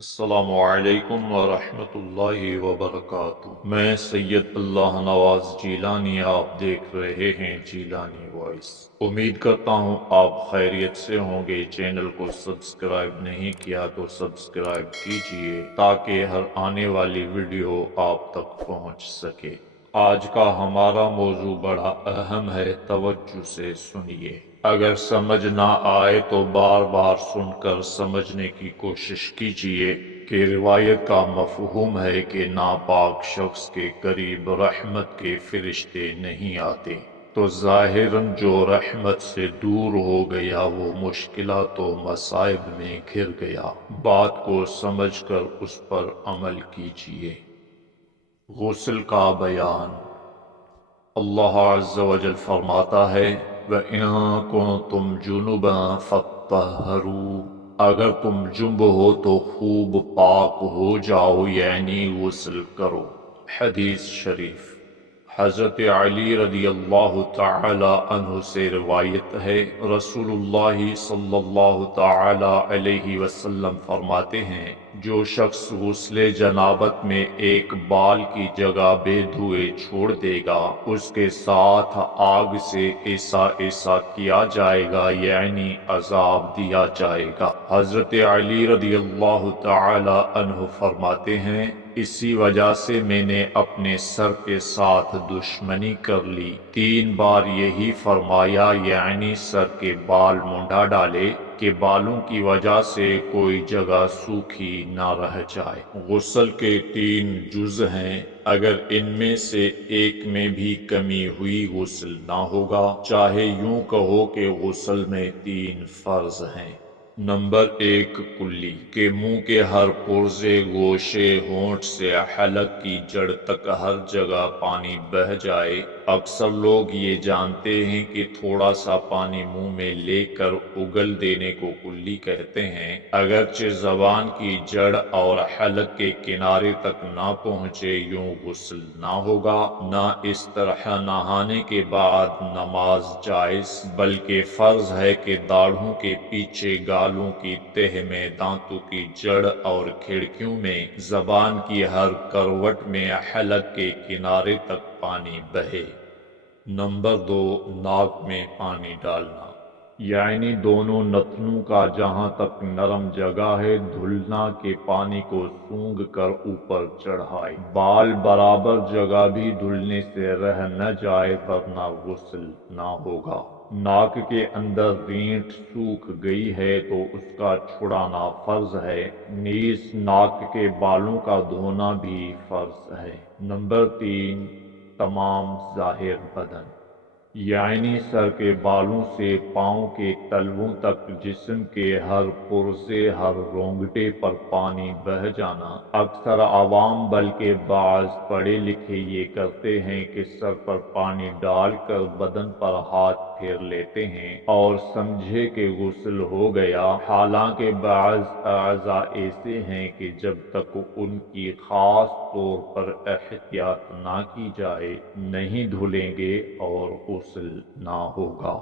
السلام علیکم ورحمۃ اللہ وبرکاتہ۔ میں سید اللہ نواز جیلانی، آپ دیکھ رہے ہیں جیلانی وائس۔ امید کرتا ہوں آپ خیریت سے ہوں گے۔ چینل کو سبسکرائب نہیں کیا تو سبسکرائب کیجئے تاکہ ہر آنے والی ویڈیو آپ تک پہنچ سکے۔ آج کا ہمارا موضوع بڑا اہم ہے، توجہ سے سنیے۔ اگر سمجھ نہ آئے تو بار بار سن کر سمجھنے کی کوشش کیجیے کہ روایت کا مفہوم ہے کہ ناپاک شخص کے قریب رحمت کے فرشتے نہیں آتے، تو ظاہراً جو رحمت سے دور ہو گیا وہ مشکلات و مصائب میں گھر گیا۔ بات کو سمجھ کر اس پر عمل کیجیے۔ غسل کا بیان۔ اللہ عز و جل فرماتا ہے وَإِن كُنتُمْ جُنُبًا فَاطَّهَّرُوا، اگر تم جنب ہو تو خوب پاک ہو جاؤ، یعنی غسل کرو۔ حدیث شریف۔ حضرت علی رضی اللہ تعالی عنہ سے روایت ہے، رسول اللہ صلی اللہ تعالی علیہ وسلم فرماتے ہیں، جو شخص غسل جنابت میں ایک بال کی جگہ بے دھوئے چھوڑ دے گا، اس کے ساتھ آگ سے ایسا ایسا کیا جائے گا، یعنی عذاب دیا جائے گا۔ حضرت علی رضی اللہ تعالی عنہ فرماتے ہیں، اسی وجہ سے میں نے اپنے سر کے ساتھ دشمنی کر لی۔ 3 بار یہی فرمایا، یعنی سر کے بال منڈا ڈالے کہ بالوں کی وجہ سے کوئی جگہ سوکھی نہ رہ جائے۔ غسل کے 3 جز ہیں، اگر ان میں سے ایک میں بھی کمی ہوئی غسل نہ ہوگا۔ چاہے یوں کہو کہ غسل میں 3 فرض ہیں۔ نمبر 1، کلی، کہ منہ کے ہر پرزے، گوشے، ہونٹ سے حلق کی جڑ تک ہر جگہ پانی بہہ جائے۔ اکثر لوگ یہ جانتے ہیں کہ تھوڑا سا پانی منہ میں لے کر اگل دینے کو کلی کہتے ہیں، اگرچہ زبان کی جڑ اور حلق کے کنارے تک نہ پہنچے یوں غسل نہ ہوگا۔ نہ اس طرح نہانے کے بعد نماز جائز، بلکہ فرض ہے کہ داڑھوں کے پیچھے، گالوں کی تہ میں، دانتوں کی جڑ اور کھڑکیوں میں، زبان کی ہر کروٹ میں حلق کے کنارے تک پانی بہے۔ نمبر 2، ناک میں پانی ڈالنا، یعنی دونوں نتنوں کا جہاں تک نرم جگہ ہے، دھلنا کے پانی کو سونگھ کر اوپر چڑھائے۔ بال برابر جگہ بھی دھلنے سے رہ نہ جائے ورنہ غسل نہ ہوگا۔ ناک کے اندر رینٹ سوکھ گئی ہے تو اس کا چھڑانا فرض ہے، نیز ناک کے بالوں کا دھونا بھی فرض ہے۔ نمبر 3، تمام ظاہر بدن، یعنی سر کے بالوں سے پاؤں کے تلووں تک جسم کے ہر پرزے، ہر رونگٹے پر پانی بہہ جانا۔ اکثر عوام بلکہ بعض پڑھے لکھے یہ کرتے ہیں کہ سر پر پانی ڈال کر بدن پر ہاتھ پھیر لیتے ہیں اور سمجھے کہ غسل ہو گیا، حالانکہ بعض اعضاء ایسے ہیں کہ جب تک ان کی خاص طور پر احتیاط نہ کی جائے نہیں دھلیں گے اور غسل نہ ہوگا۔